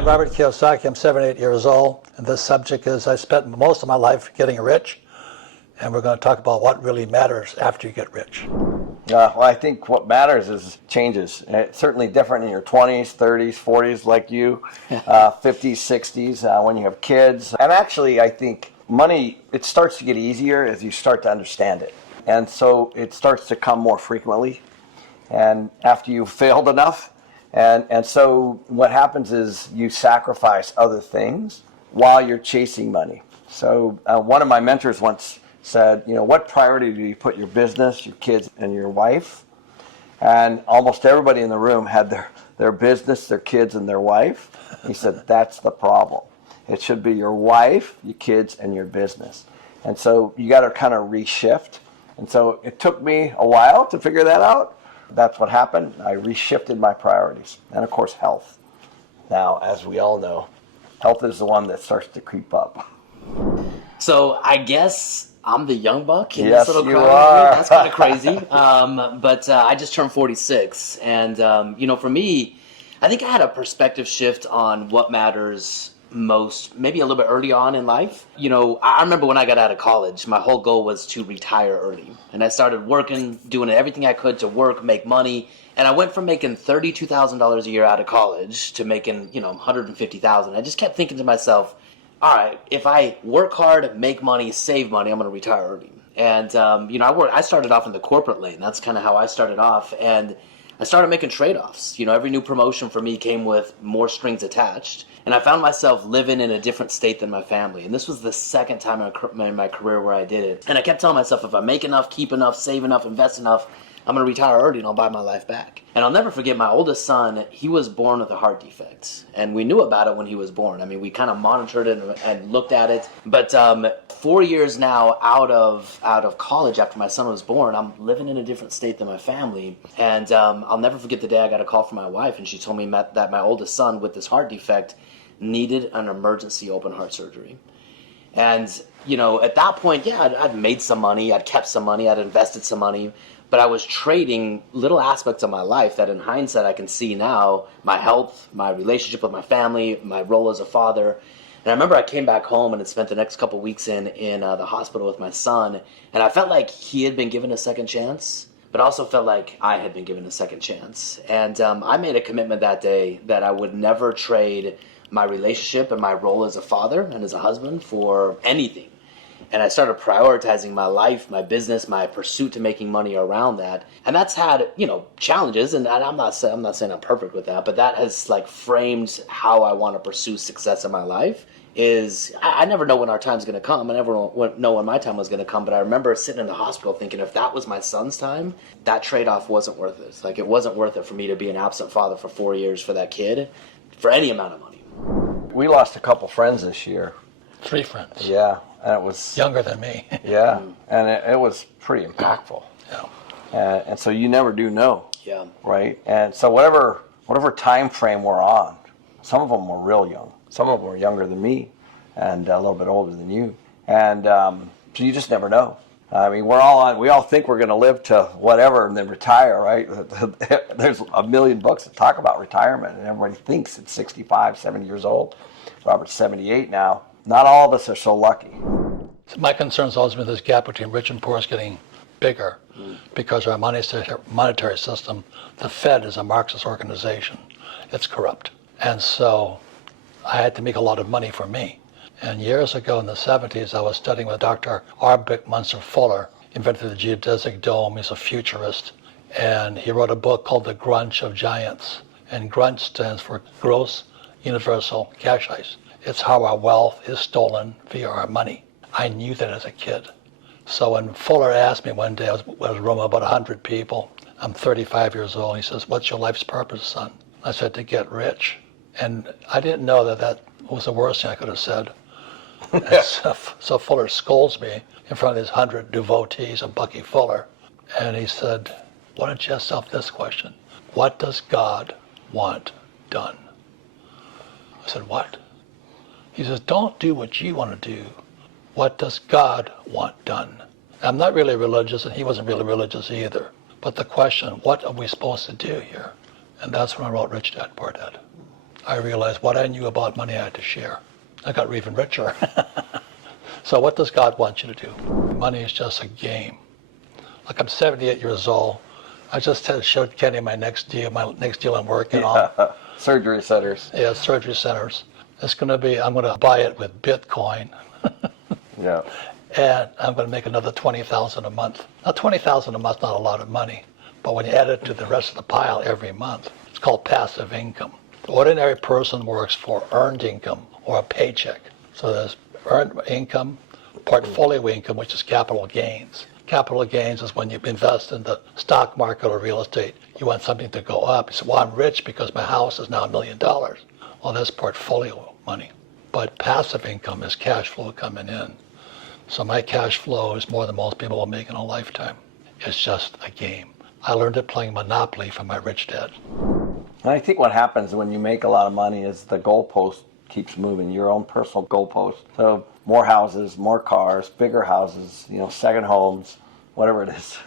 I'm Robert Kiyosaki. I'm 78 years old, and this subject is I spent most of my life getting rich, and we're going to talk about what really matters after you get rich. Well, I think what matters is changes. It's certainly different in your 20s, 30s, 40s, like you, 50s, 60s, when you have kids. And actually, I think money, it starts to get easier as you start to understand it. And so it starts to come more frequently, and after you've failed enough. And so what happens is you sacrifice other things while you're chasing money. So one of my mentors once said, what priority do you put your business, your kids, and your wife? And almost everybody in the room had their business, their kids, and their wife. He said, that's the problem. It should be your wife, your kids, and your business. And so you got to kind of reshift. And so it took me a while to figure that out. That's what happened. I reshifted my priorities. And of course, health. Now, as we all know, health is the one that starts to creep up. So I guess I'm the young buck in Yes, this little you crowd. are. That's kind of crazy. But I just turned 46. And, for me, I think I had a perspective shift on what matters most, maybe a little bit early on in life. I remember when I got out of college, my whole goal was to retire early. And I started working, doing everything I could to work, make money. And I went from making $32,000 a year out of college to making, $150,000. I just kept thinking to myself, all right, if I work hard, make money, save money, I'm going to retire early. And, I started off in the corporate lane. That's kind of how I started off. And I started making trade-offs. Every new promotion for me came with more strings attached. And I found myself living in a different state than my family. And this was the second time in my career where I did it. And I kept telling myself, if I make enough, keep enough, save enough, invest enough, I'm going to retire early and I'll buy my life back. And I'll never forget my oldest son, he was born with a heart defect. And we knew about it when he was born. I mean, we kind of monitored it and looked at it. But 4 years now out of college after my son was born, I'm living in a different state than my family. And I'll never forget the day I got a call from my wife, and she told me that my oldest son with this heart defect needed an emergency open heart surgery. And, at that point, I'd made some money, I'd kept some money, I'd invested some money, but I was trading little aspects of my life that in hindsight I can see now, my health, my relationship with my family, my role as a father. And I remember I came back home and had spent the next couple weeks in the hospital with my son, and I felt like he had been given a second chance, but also felt like I had been given a second chance. And I made a commitment that day that I would never trade my relationship and my role as a father and as a husband for anything. And I started prioritizing my life, my business, my pursuit to making money around that. And that's had, challenges, and I'm not saying I'm perfect with that, but that has framed how I want to pursue success in my life. Is I never know when our time's going to come. I never know when my time was going to come, but I remember sitting in the hospital thinking if that was my son's time, that trade-off wasn't worth it. It wasn't worth it for me to be an absent father for 4 years for that kid for any amount of money. We lost a couple friends this year. 3 friends. Yeah, and it was Younger than me. Yeah, and it was pretty impactful. Yeah. And so you never do know. Yeah. Right. And so whatever time frame we're on, some of them were real young. Some of them were younger than me, and a little bit older than you. And so you just never know. I mean, we all think we're going to live to whatever and then retire, right? There's a million books that talk about retirement, and everybody thinks it's 65, 70 years old. Robert's 78 now. Not all of us are so lucky. So my concern has always been this gap between rich and poor is getting bigger because our monetary system, the Fed is a Marxist organization. It's corrupt. And so I had to make a lot of money for me. And years ago in the 70s, I was studying with Dr. R. Buckminster Fuller, invented the geodesic dome. He's a futurist. And he wrote a book called The Grunch of Giants. And grunch stands for gross universal cash ice. It's how our wealth is stolen via our money. I knew that as a kid. So when Fuller asked me one day, I was in a room of about 100 people. I'm 35 years old. He says, "What's your life's purpose, son?" I said, "To get rich." And I didn't know that was the worst thing I could have said. So Fuller scolds me in front of his 100 devotees of Bucky Fuller. And he said, "Why don't you ask yourself this question? What does God want done?" I said, "What?" He says, "Don't do what you want to do. What does God want done?" I'm not really religious, and he wasn't really religious either. But the question, what are we supposed to do here? And that's when I wrote Rich Dad, Poor Dad. I realized what I knew about money I had to share. I got even richer. So what does God want you to do? Money is just a game. Like I'm 78 years old. I just showed Kenny my next deal I'm working on. Surgery centers. Yeah, surgery centers. I'm going to buy it with Bitcoin. Yeah. And I'm going to make another $20,000 a month. Now, $20,000 a month, not a lot of money, but when you add it to the rest of the pile every month, it's called passive income. The ordinary person works for earned income or a paycheck. So there's earned income, portfolio income, which is capital gains. Capital gains is when you invest in the stock market or real estate. You want something to go up. You say, well, I'm rich because my house is now $1 million. Well, that's portfolio money. But passive income is cash flow coming in. So my cash flow is more than most people will make in a lifetime. It's just a game. I learned it playing Monopoly from my rich dad. And I think what happens when you make a lot of money is the goalpost keeps moving, your own personal goalpost. So more houses, more cars, bigger houses, second homes, whatever it is.